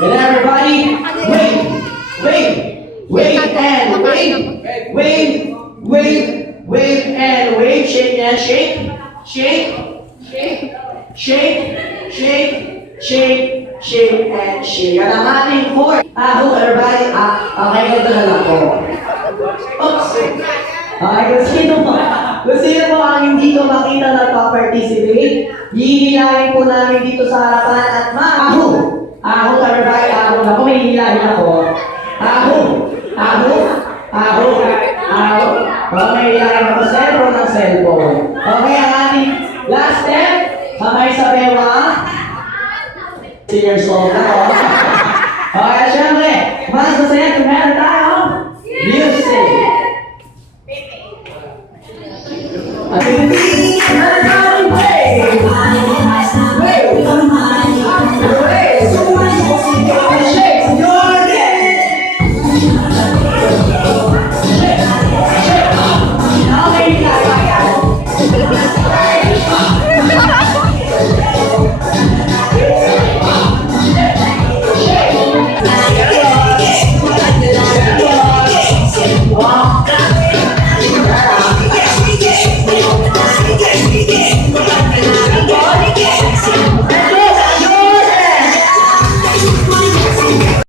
And everybody, wave, wave, wave and wave, wave, wave, wave and wave. Shake and shake, shake, shake, shake, shake, shake, shake and shake. At ang ating fourth, everybody, okay, ito na lang po. Oops! Okay, kung sino po ang hindi ko makita nagpa-participate, hihilahin po namin dito sa harapan at aho, everybody, aho. Ako, may hihilahin ako. Aho. Okay, hihilahin ako sa cellphone ng cellphone. Okay, ang ating last step, kamay sa bewa. Senior song na ako. Okay, syempre, mas masaya kung meron tayo music. At